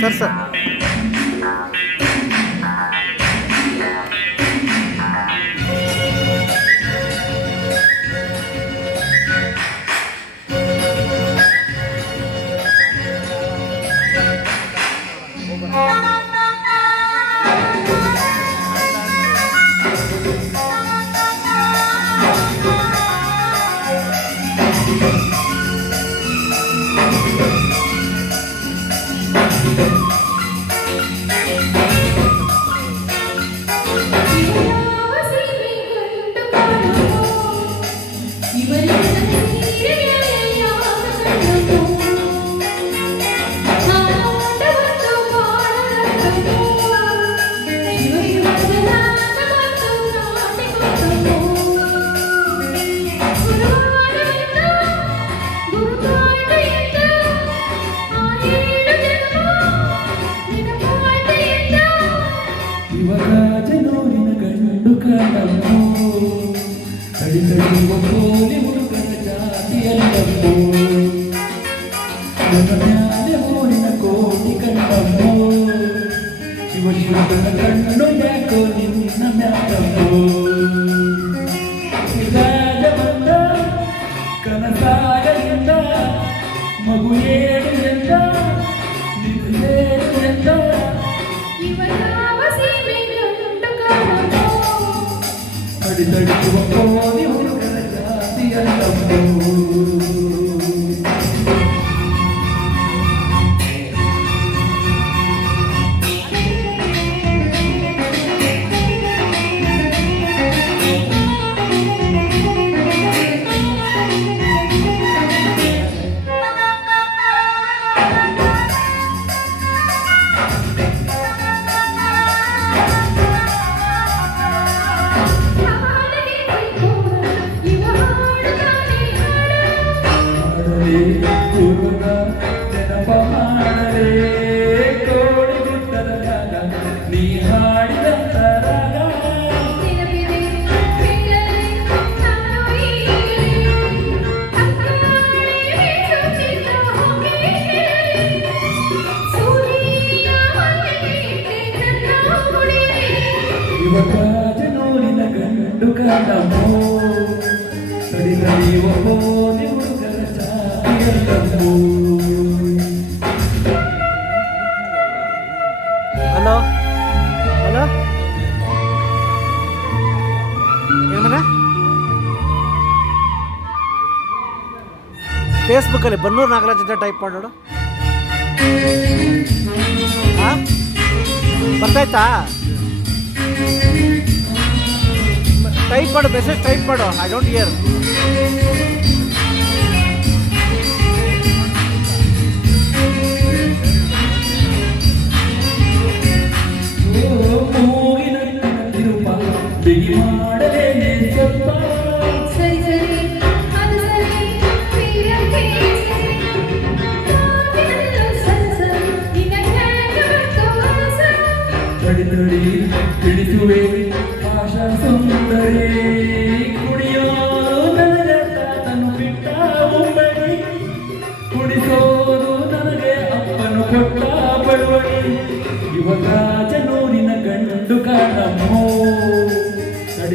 Sir sir ಯುವರಾಜನೂರಿನ ಗಂಡು ಕಾಣಮ್ಮೋ ಕಡಿದಡಿಯುವ ಕೋಲಿ ಹುಡುಗನ ಜಾತಿಯಲ್ಲಮ್ಮೋ ನನ್ನ ಮ್ಯಾಲೆ ಊರಿನ ಕೋಟಿ ಕಂಡಮ್ಮೋ ಶಿವಶಿವನ ಕಣ್ಣು ಯಾಕೋ ನಿನ್ನ ಮ್ಯಾಲಮ್ಮೋ ರಾಜ ಬಂದ ಕನಸಾಗಲಿಂದ ಮಗು ಏಳು ಎಂದ ನಿನ್ನೇನು ಎಂದ ಕಡಿದಡಿಯುವ ಕೋಲಿ ಹುಡುಗನ ಜಾತಿಯಲ್ಲಮ್ಮೋ ನೆನಪ ಮಾಡಲೇ ಕೋಡಿ ಗುಡ್ಡದ ಕಾಲ ನೀ ಹಾಡಿದಂತ ರಾಗ ಯುವರಾಜನೂರಿನ ಗಂಡು ಕಾಣಮ್ಮೋ ಕಡಿದಡಿಯುವ ಕೋಲಿ ಹುಡುಗರ ಜಾತಿಯಲ್ಲಮ್ಮೋ ಹಲೋ ಹಲೋ ಏನಂದ್ರೆ ಫೇಸ್ಬುಕ್ಕಲ್ಲಿ ಬನ್ನೂರು ನಾಗರಾಜ್ ಅಂತ ಟೈಪ್ ಮಾಡೋಡು ಹಾಂ ಬರ್ತಾಯ್ತಾ ಟೈಪ್ ಮಾಡು ಮೆಸೇಜ್ ಟೈಪ್ ಮಾಡು ಐ ಡೋಂಟ್ ಹಿಯರ್ ಬಿಗಿ ಮಾಡಲೇನೆ ಸ್ವಲ್ಪ ತಡಿ ತಿಳಿಸುವೆ ಆಶಾ ಸುಂದರಿ ಕುಡಿಯೋರು ನನಗೆ ತಾತನು ಬಿಟ್ಟ ಉಂಬಡಿ ಕುಡಿಸೋರು ನನಗೆ ಅಪ್ಪನು ಕೊಟ್ಟ ಬಡವಡಿ ಯುವರಾಜನೂರಿನ ಗಂಡು ಕಾಣಮ್ಮೋ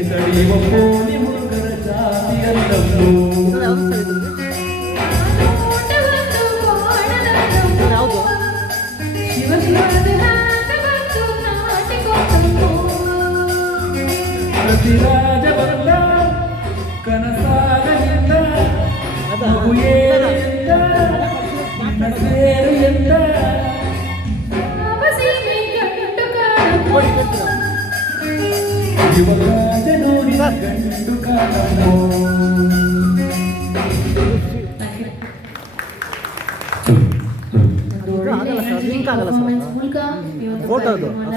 ತಡಿಯುವ ಕೋಲಿ ಹುಡುಗರ ಜಾತಿಯಲ್ಲಮ್ಮೋ ಯಾವುದು ಪ್ರತಿರಾಜ ಬಂದ ಕನಸಾಗಲಿಂದ ಮಗು ಏಳು ಎಂದ ನಿನ್ನ ಸೇರು ಎಂದ ಯುವರಾಜನೂರಿನ ಗಂಡು ಕಾಣಮ್ಮೋ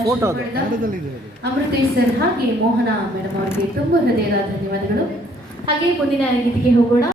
ಫೋಟೋ ಅಮೃತೇಶ್ ಸರ್ ಹಾಗೆ ಮೋಹನ ಮೇಡಮ್ ಅವರಿಗೆ ತುಂಬ ಹೃದಯದ ಧನ್ಯವಾದಗಳು. ಹಾಗೆ ಮುಂದಿನ ಗೀತೆಗೆ ಹೋಗೋಣ.